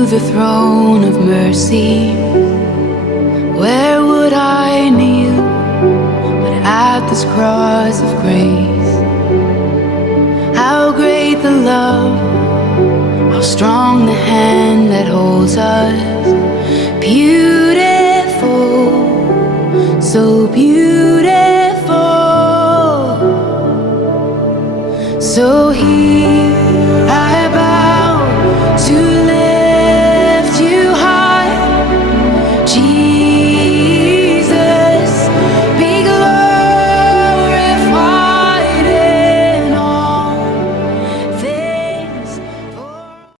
to the throne of mercy. Where would I kneel but at this cross of grace? How great the love, how strong the hand that holds us. Beautiful, so beautiful. So here